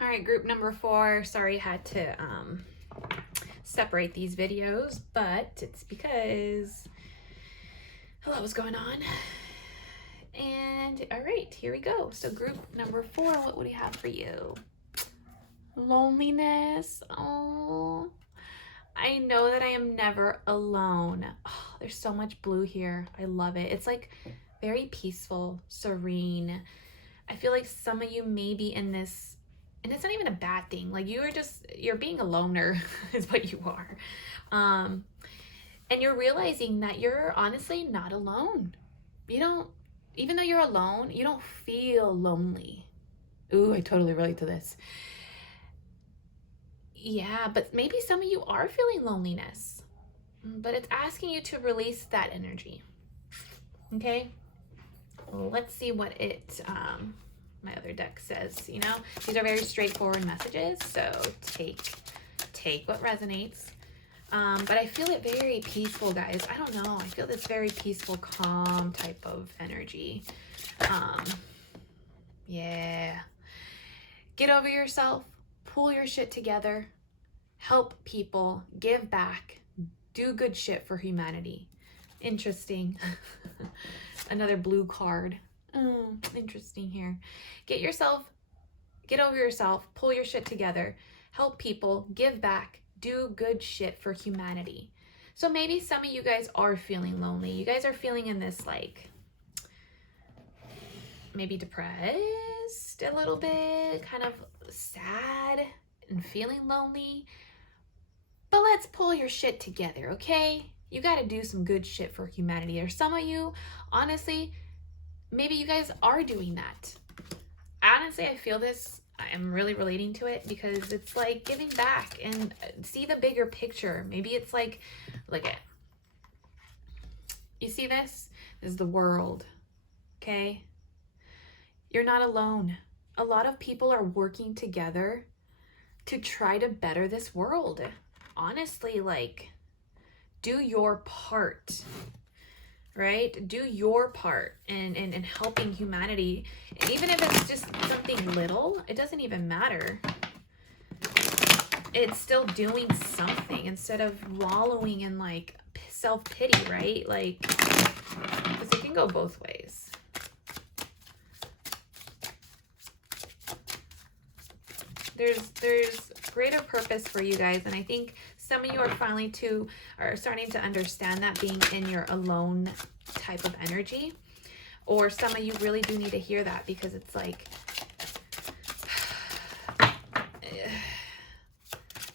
All right, group number 4. Sorry, I had to separate these videos, but it's because a lot was going on. And all right, here we go. So group number 4, what would we have for you? Loneliness. Oh, I know that I am never alone. Oh, there's so much blue here. I love it. It's like very peaceful, serene. I feel like some of you may be in this, and it's not even a bad thing. Like you're being a loner is what you are. And you're realizing that you're honestly not alone. Even though you're alone, you don't feel lonely. Ooh, I totally relate to this. Yeah, but maybe some of you are feeling loneliness, but it's asking you to release that energy. Okay? Well, let's see what my other deck says. These are very straightforward messages, so take what resonates. But I feel it very peaceful, guys. I don't know. I feel this very peaceful, calm type of energy. Yeah. Get over yourself. Pull your shit together. Help people. Give back. Do good shit for humanity. Interesting. Another blue card. Oh, interesting here. Get over yourself. Pull your shit together. Help people. Give back. Do good shit for humanity. So maybe some of you guys are feeling lonely. You guys are feeling in this maybe depressed a little bit, kind of sad and feeling lonely. But let's pull your shit together, okay? You got to do some good shit for humanity. Or some of you, honestly, maybe you guys are doing that. Honestly, I feel this. I am really relating to it because it's like giving back and see the bigger picture. Maybe it's like, look at, you see this? This is the world, okay? You're not alone. A lot of people are working together to try to better this world. Honestly, do your part, right? Do your part in helping humanity. And even if it's just something little, it doesn't even matter. It's still doing something instead of wallowing in self-pity, right? Because it can go both ways. There's greater purpose for you guys, and I think some of you are starting to understand that, being in your alone type of energy, or some of you really do need to hear that, because it's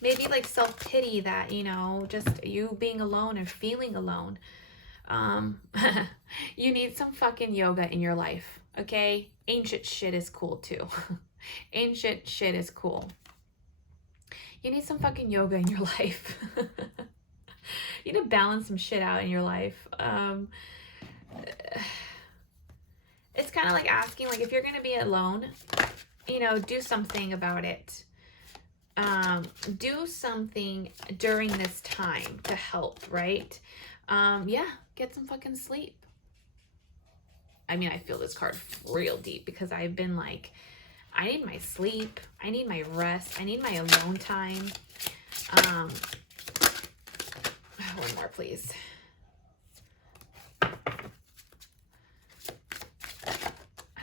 maybe self-pity that, just you being alone or feeling alone. You need some fucking yoga in your life, okay? Ancient shit is cool too. Ancient shit is cool. You need some fucking yoga in your life. You need to balance some shit out in your life. It's kind of like asking, if you're going to be alone, do something about it. Do something during this time to help, right? Yeah, get some fucking sleep. I mean, I feel this card real deep because I've been I need my sleep. I need my rest. I need my alone time. One more, please. I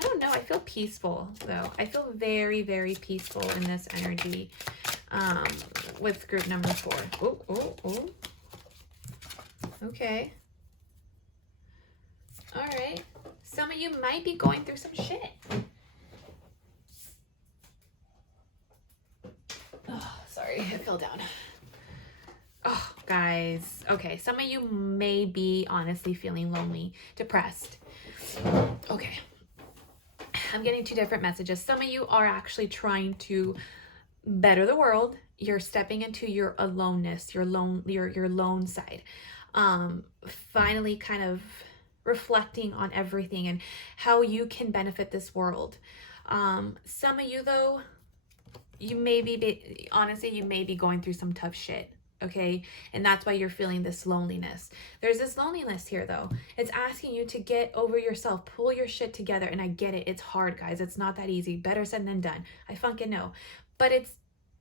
don't know. I feel peaceful, though. I feel very, very peaceful in this energy with group number 4. Oh. Okay. All right. Some of you might be going through some shit. Oh, sorry, it fell down. Oh, guys. Okay, some of you may be honestly feeling lonely, depressed. Okay. I'm getting 2 different messages. Some of you are actually trying to better the world. You're stepping into your aloneness, your lone side. Finally kind of reflecting on everything and how you can benefit this world. Some of you, though, you may be going through some tough shit, okay? And that's why you're feeling this loneliness. There's this loneliness here, though. It's asking you to get over yourself, pull your shit together. And I get it. It's hard, guys. It's not that easy. Better said than done. I fucking know. but it's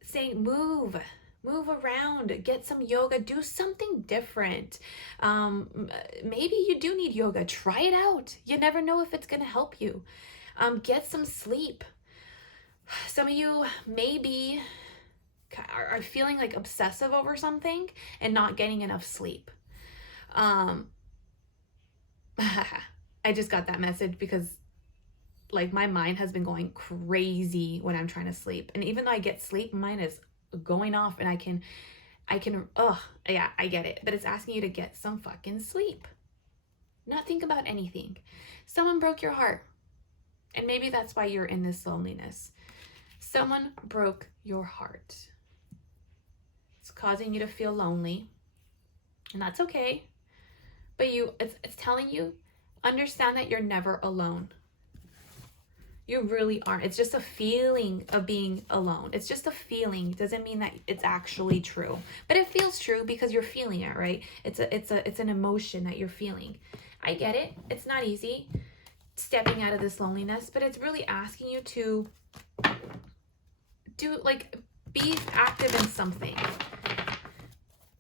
saying move around, get some yoga, do something different. Maybe you do need yoga. Try it out. You never know if it's going to help you. Get some sleep. Some of you maybe are feeling like obsessive over something and not getting enough sleep. I just got that message because like my mind has been going crazy when I'm trying to sleep. And even though I get sleep, mine is going off, and I can, yeah, I get it. But it's asking you to get some fucking sleep. Not think about anything. Someone broke your heart. And maybe that's why you're in this loneliness. Someone broke your heart. It's causing you to feel lonely. And that's okay. But it's telling you, understand that you're never alone. You really aren't. It's just a feeling of being alone. It's just a feeling. It doesn't mean that it's actually true. But it feels true because you're feeling it, right? It's an emotion that you're feeling. I get it. It's not easy stepping out of this loneliness, but it's really asking you to be active in something.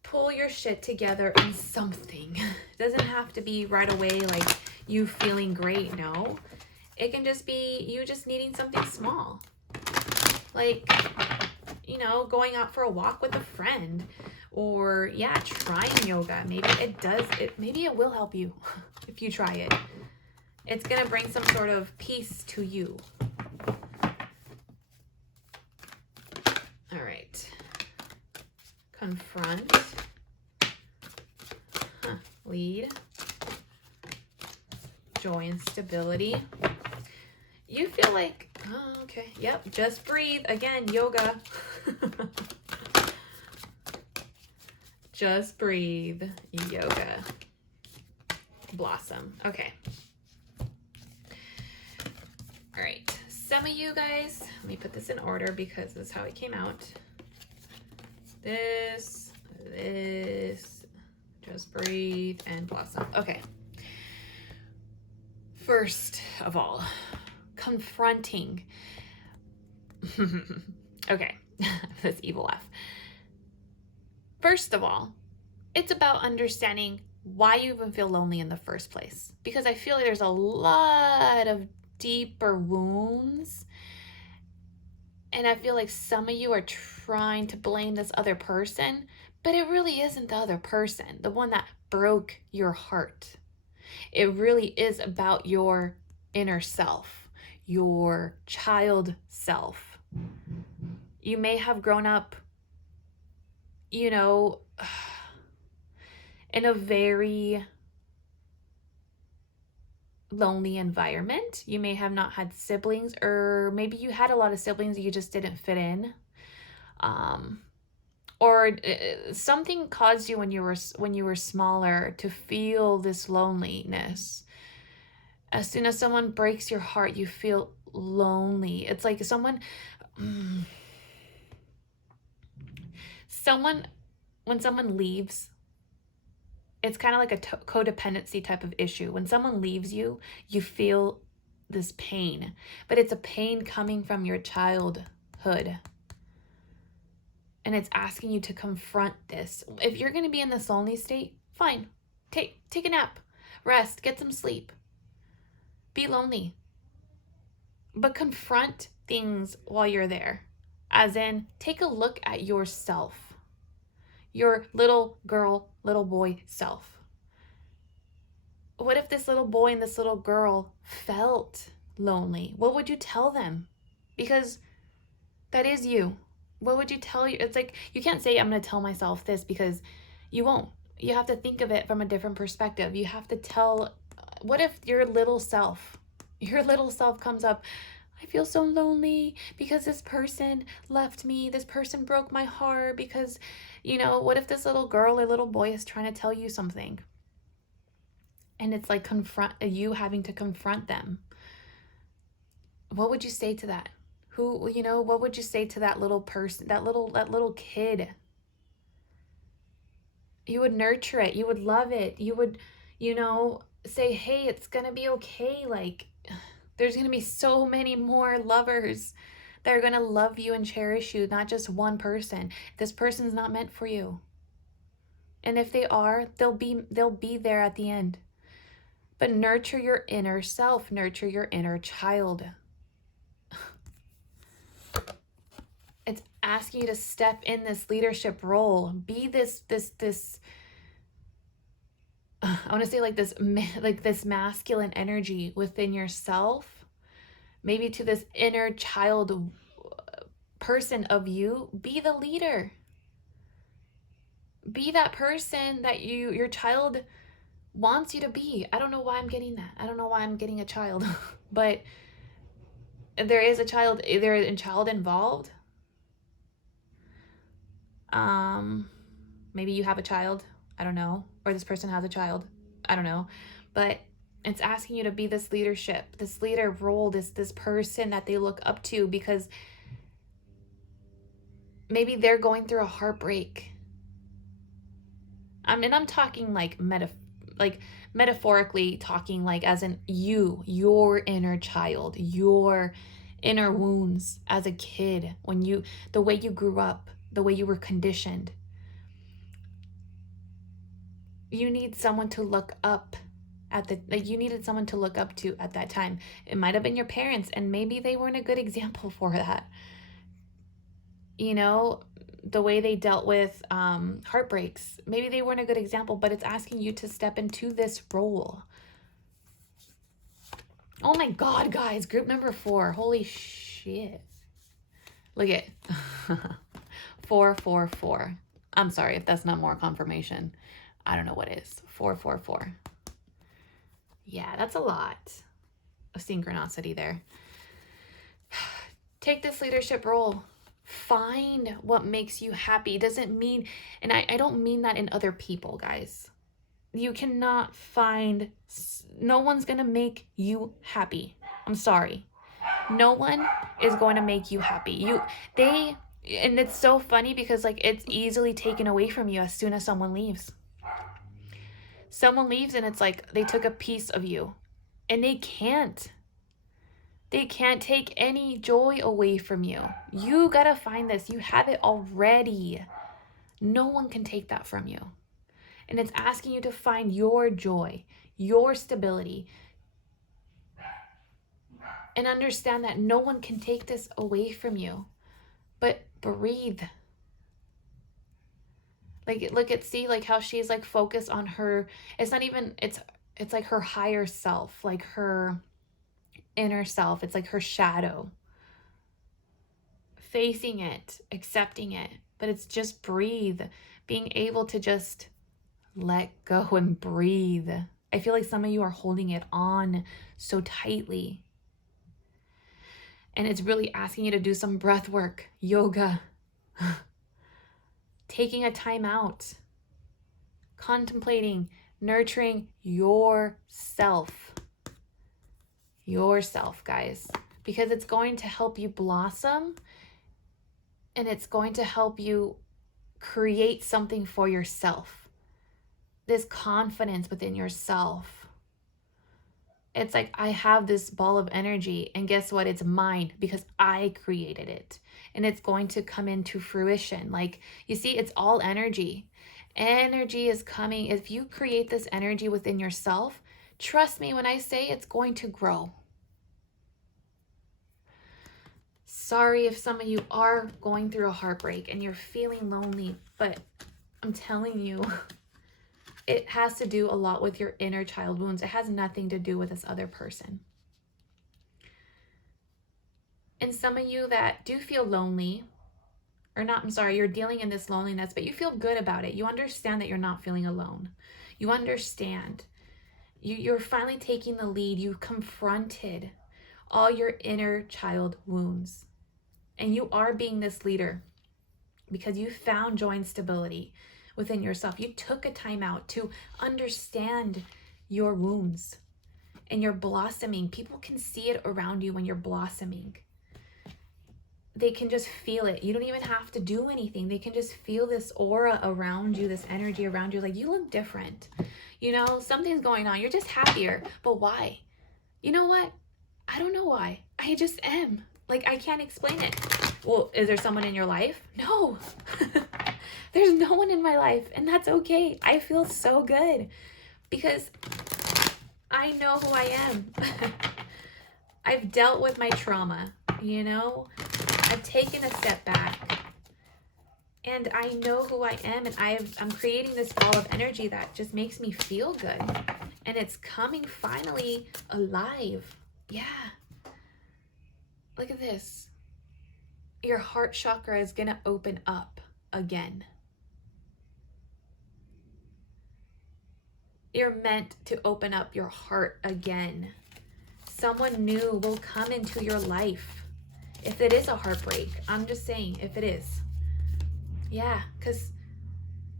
Pull your shit together in something. It doesn't have to be right away like you feeling great, no. It can just be you just needing something small. Like, going out for a walk with a friend, or trying yoga. Maybe it will help you if you try it. It's going to bring some sort of peace to you. All right. Confront. Lead. Joy and stability. You feel like, okay, yep, just breathe. Again, yoga. Just breathe, yoga. Blossom. Okay. All right. Some of you guys, let me put this in order because this is how it came out. This, just breathe, and blossom. Okay. First of all, confronting. Okay, this evil laugh. First of all, it's about understanding why you even feel lonely in the first place. Because I feel like there's a lot of deeper wounds. And I feel like some of you are trying to blame this other person, but it really isn't the other person, the one that broke your heart. It really is about your inner self, your child self. You may have grown up, in a very lonely environment. You may have not had siblings, or maybe you had a lot of siblings and you just didn't fit in. Or something caused you when you were smaller to feel this loneliness. As soon as someone breaks your heart, you feel lonely. It's like when someone leaves, it's kind of like a codependency type of issue. When someone leaves you, you feel this pain, but it's a pain coming from your childhood. And it's asking you to confront this. If you're going to be in this lonely state, fine. Take a nap, rest, get some sleep. Be lonely. But confront things while you're there. As in, take a look at yourself. Your little girl, little boy self. What if this little boy and this little girl felt lonely? What would you tell them? Because that is you. What would you tell you? It's like, you can't say, I'm going to tell myself this, because you won't. You have to think of it from a different perspective. You have to tell, what if your little self comes up, I feel so lonely because this person left me. This person broke my heart because, what if this little girl or little boy is trying to tell you something? And it's like you having to confront them. What would you say to that? What would you say to that little person, that little kid? You would nurture it. You would love it. You would, say, hey, it's going to be okay. Like, there's going to be so many more lovers that are going to love you and cherish you, not just one person. This person's not meant for you. And if they are, they'll be there at the end. But nurture your inner self, nurture your inner child. It's asking you to step in this leadership role. Be this I want to say like this masculine energy within yourself. Maybe to this inner child person of you. Be the leader. Be that person that your child wants you to be. I don't know why I'm getting that. I don't know why I'm getting a child. But there is a child involved. Maybe you have a child. I don't know. Or this person has a child. I don't know. But it's asking you to be this leadership, this leader role, this person that they look up to, because maybe they're going through a heartbreak. And I'm talking like metaphorically talking, like as in your inner child, your inner wounds as a kid, the way you grew up, the way you were conditioned. You need someone to look up you needed someone to look up to at that time. It might have been your parents, and maybe they weren't a good example for that. You know, the way they dealt with heartbreaks, maybe they weren't a good example, but it's asking you to step into this role. Oh my God, guys, group number 4. Holy shit. Look at 444. I'm sorry if that's not more confirmation. I don't know what is. 444. Yeah, that's a lot of synchronicity there. Take this leadership role. Find what makes you happy. Doesn't mean, and I don't mean that in other people, guys. You cannot find, no one's going to make you happy. I'm sorry. No one is going to make you happy. And it's so funny because like it's easily taken away from you as soon as someone leaves. Someone leaves and it's like they took a piece of you, and they can't take any joy away from you. You gotta find this. You have it already. No one can take that from you. And it's asking you to find your joy, your stability, and understand that no one can take this away from you. But breathe. Like, look at, see, like how she's like focused on her. It's not even, it's like her higher self, like her inner self. It's like her shadow. Facing it, accepting it. But it's just breathe. Being able to just let go and breathe. I feel like some of you are holding it on so tightly. And it's really asking you to do some breath work, yoga. Taking a time out, contemplating, nurturing yourself, guys, because it's going to help you blossom, and it's going to help you create something for yourself, this confidence within yourself. It's like, I have this ball of energy, and guess what? It's mine because I created it. And it's going to come into fruition. Like, you see, it's all energy. Energy is coming. If you create this energy within yourself, trust me when I say it's going to grow. Sorry if some of you are going through a heartbreak and you're feeling lonely, but I'm telling you, it has to do a lot with your inner child wounds. It has nothing to do with this other person. And some of you that do feel lonely, or not, I'm sorry, you're dealing in this loneliness, but you feel good about it. You understand that you're not feeling alone. You understand. You're finally taking the lead. You confronted all your inner child wounds. And you are being this leader because you found joy and stability within yourself. You took a time out to understand your wounds, and you're blossoming. People can see it around you when you're blossoming. They can just feel it. You don't even have to do anything. They can just feel this aura around you, this energy around you. Like, you look different. You know, something's going on. You're just happier. But why? You know what? I don't know why. I just am. Like, I can't explain it. Well, is there someone in your life? No. There's no one in my life, and that's okay. I feel so good because I know who I am. I've dealt with my trauma, you know? I've taken a step back, and I know who I am, and I'm creating this ball of energy that just makes me feel good, and it's coming finally alive. Yeah. Look at this. Your heart chakra is going to open up again. You're meant to open up your heart again. Someone new will come into your life. If it is a heartbreak, I'm just saying, if it is. Yeah, because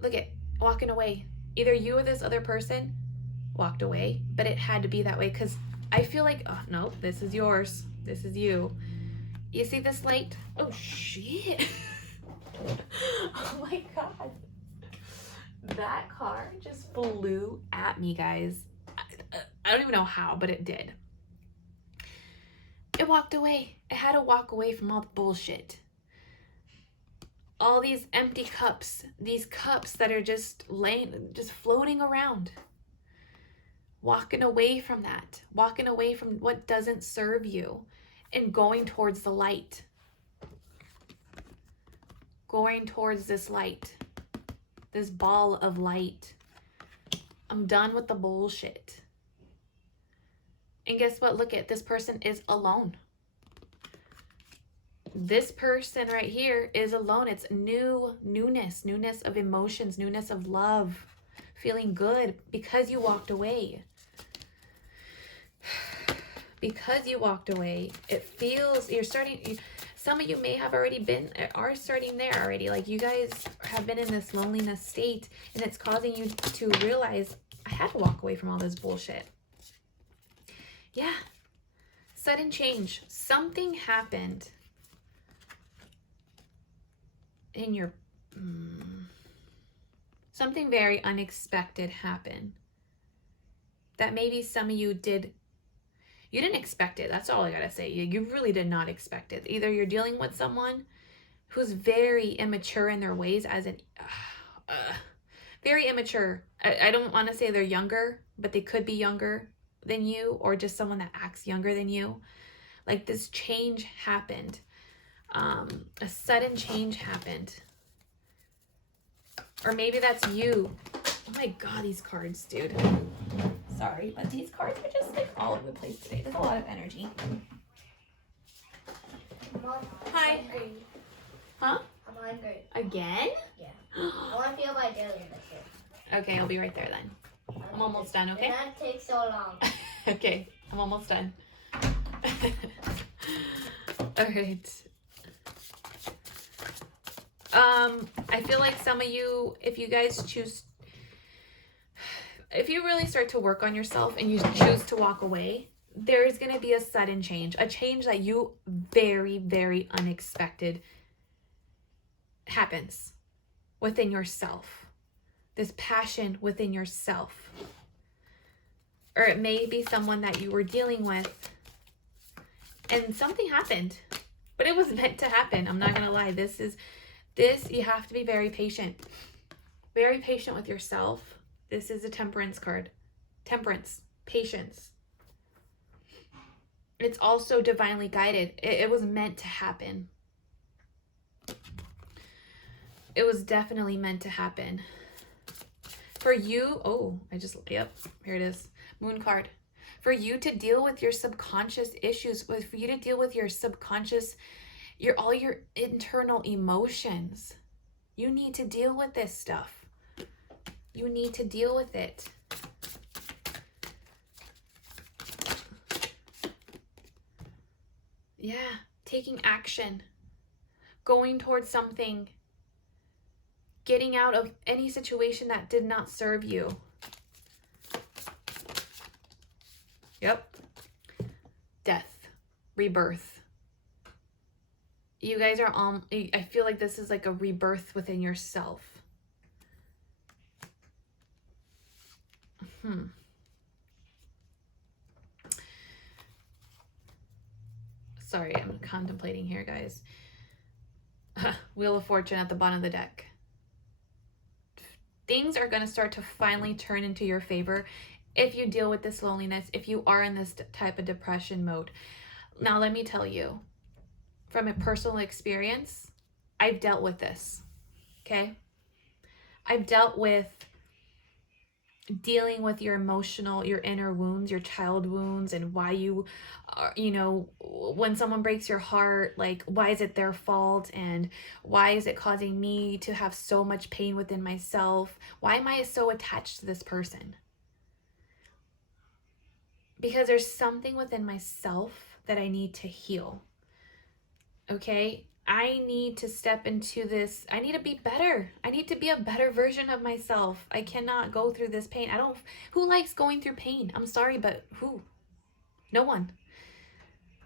look at walking away. Either you or this other person walked away, but it had to be that way because I feel like, oh, no, this is yours. This is you. You see this light? Oh, shit. Oh, my God. That car just flew at me, guys. I don't even know how, but it did. It walked away. It had to walk away from all the bullshit. All these empty cups, these cups that are just floating around. Walking away from that. Walking away from what doesn't serve you and going towards the light. Going towards this light. This ball of light. I'm done with the bullshit. And guess what? Look at this person is alone. This person right here is alone. It's newness of emotions, newness of love, feeling good because you walked away. Because you walked away, it feels some of you may have are starting there already. Like, you guys have been in this loneliness state, and it's causing you to realize, I had to walk away from all this bullshit. Yeah. Sudden change. Something happened in your... something very unexpected happened. That maybe some of you did... You didn't expect it. That's all I gotta say. You really did not expect it. Either you're dealing with someone who's very immature in their ways, very immature. I don't want to say they're younger, but they could be younger than you, or just someone that acts younger than you. Like, this change happened. A sudden change happened. Or maybe that's you. Oh my God, these cards, dude. Sorry, but these cards are just like all over the place today. There's a lot of energy. Hi. Huh? I'm hungry. Again? Yeah. I want to feel my daily biscuit. Okay, I'll be right there then. I'm almost done, okay? And that takes so long. Okay, I'm almost done. All right. I feel like some of you, if you really start to work on yourself and you choose to walk away, there is going to be a sudden change, a change that you very, very unexpected happens within yourself. This passion within yourself. Or it may be someone that you were dealing with and something happened, but it was meant to happen. I'm not going to lie. You have to be very patient. Very patient with yourself. This is a temperance card. Temperance. Patience. It's also divinely guided. It was meant to happen. It was definitely meant to happen. For you, yep, here it is. Moon card. For you to deal with your subconscious issues, for you to deal with your subconscious, all your internal emotions. You need to deal with this stuff. You need to deal with it. Yeah, taking action. Going towards something. Getting out of any situation that did not serve you. Yep. Death. Rebirth. You guys are I feel like this is like a rebirth within yourself. Sorry, I'm contemplating here, guys. Wheel of Fortune at the bottom of the deck. Things are going to start to finally turn into your favor if you deal with this loneliness, if you are in this type of depression mode. Now, let me tell you, from a personal experience, I've dealt with this, okay? I've dealt with dealing with your emotional, your inner wounds, your child wounds, and why you are, when someone breaks your heart, like, why is it their fault? And why is it causing me to have so much pain within myself? Why am I so attached to this person? Because there's something within myself that I need to heal. Okay? I need to step into this. I need to be better. I need to be a better version of myself. I cannot go through this pain. Who likes going through pain? I'm sorry, but who? No one.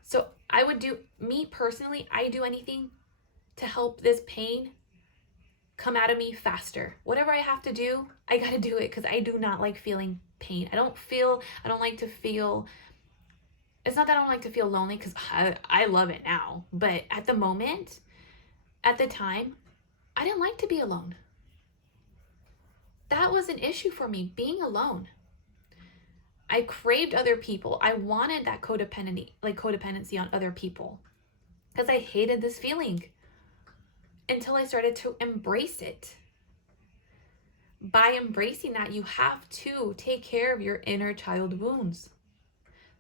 So me personally, I do anything to help this pain come out of me faster. Whatever I have to do, I got to do it because I do not like feeling pain. I don't like to feel, it's not that I don't like to feel lonely because I love it now. But at the moment, at the time, I didn't like to be alone. That was an issue for me, being alone. I craved other people. I wanted that codependency on other people because I hated this feeling until I started to embrace it. By embracing that, you have to take care of your inner child wounds.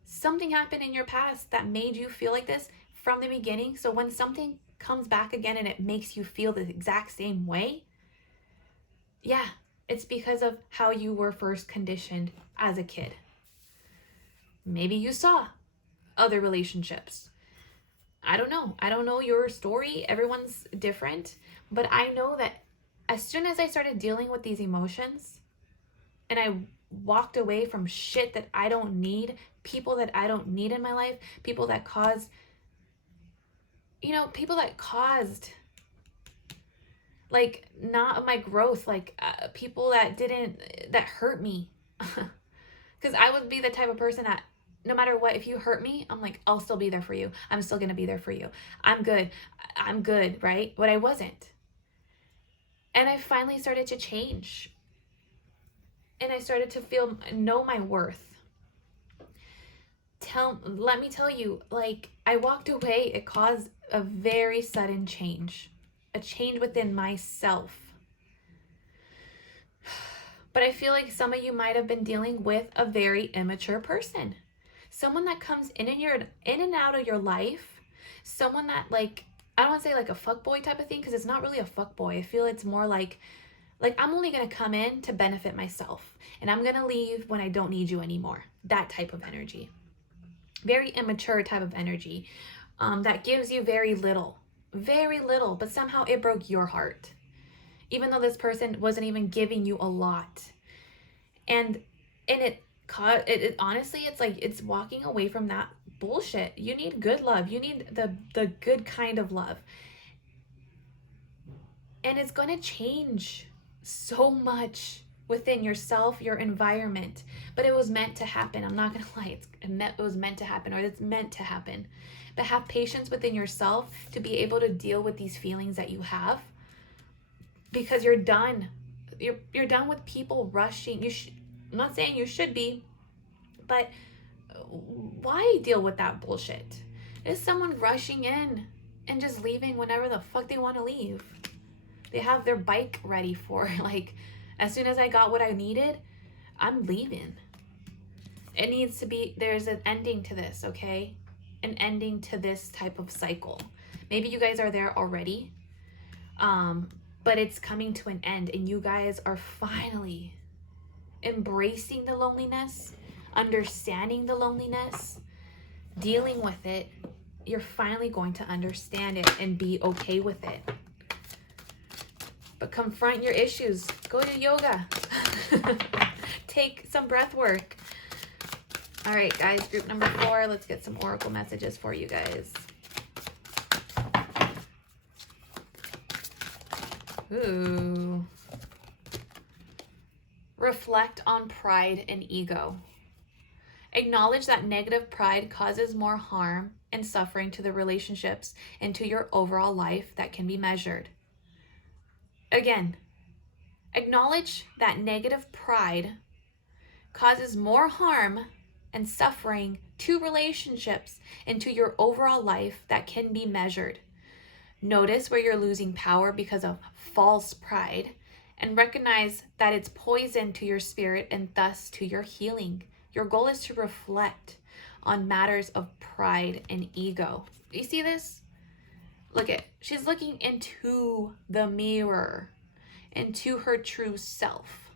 Something happened in your past that made you feel like this from the beginning. So when something comes back again and it makes you feel the exact same way, yeah, it's because of how you were first conditioned as a kid. Maybe you saw other relationships. I don't know. I don't know your story. Everyone's different. But I know that as soon as I started dealing with these emotions and I walked away from shit that I don't need, people that I don't need in my life, people that caused, like, not my growth, like people that hurt me. Because I would be the type of person that no matter what, if you hurt me, I'm like, I'll still be there for you. I'm still going to be there for you. I'm good, right? But I wasn't. And I finally started to change. And I started to know my worth. Let me tell you, like, I walked away. It caused a very sudden change. A change within myself. But I feel like some of you might have been dealing with a very immature person. Someone that comes in and out of your life. Someone that, like, I don't want to say like a fuckboy type of thing, because it's not really a fuckboy. I feel it's more like I'm only going to come in to benefit myself. And I'm going to leave when I don't need you anymore. That type of energy. Very immature type of energy. That gives you very little. Very little. But somehow it broke your heart. Even though this person wasn't even giving you a lot. And it honestly, it's like it's walking away from that bullshit. You need good love. You need the good kind of love. And it's going to change so much within yourself, your environment. But it was meant to happen. I'm not going to lie. It was meant to happen, or it's meant to happen. But have patience within yourself to be able to deal with these feelings that you have. Because you're done. You're done with people rushing. I'm not saying you should be, but why deal with that bullshit? Is someone rushing in and just leaving whenever the fuck they want to leave? They have their bike ready for, like, as soon as I got what I needed, I'm leaving. It needs to be, there's an ending to this, okay? An ending to this type of cycle. Maybe you guys are there already, but it's coming to an end, and you guys are finally embracing the loneliness, understanding the loneliness, dealing with it. You're finally going to understand it and be okay with it. But confront your issues. Go to yoga. Take some breath work. All right, guys, group number 4. Let's get some oracle messages for you guys. Ooh. Reflect on pride and ego. Acknowledge that negative pride causes more harm and suffering to the relationships and to your overall life that can be measured. Again, acknowledge that negative pride causes more harm and suffering to relationships and to your overall life that can be measured. Notice where you're losing power because of false pride and recognize that it's poison to your spirit and thus to your healing. Your goal is to reflect on matters of pride and ego. You see this? Look at, she's looking into the mirror, into her true self.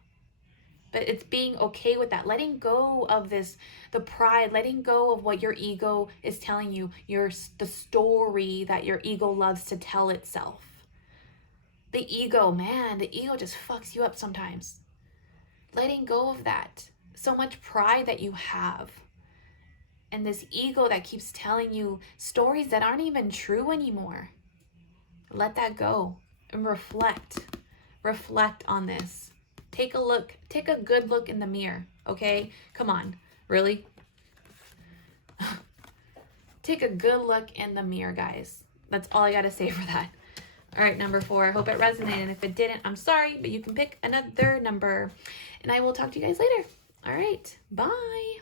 But it's being okay with that, letting go of this, the pride, letting go of what your ego is telling you, the story that your ego loves to tell itself. The ego, man, the ego just fucks you up sometimes. Letting go of that, so much pride that you have, and this ego that keeps telling you stories that aren't even true anymore. Let that go and reflect on this. Take a look, take a good look in the mirror, okay? Come on, really? Take a good look in the mirror, guys. That's all I gotta say for that. All right, number 4, I hope it resonated. If it didn't, I'm sorry, but you can pick another number, and I will talk to you guys later. All right, bye.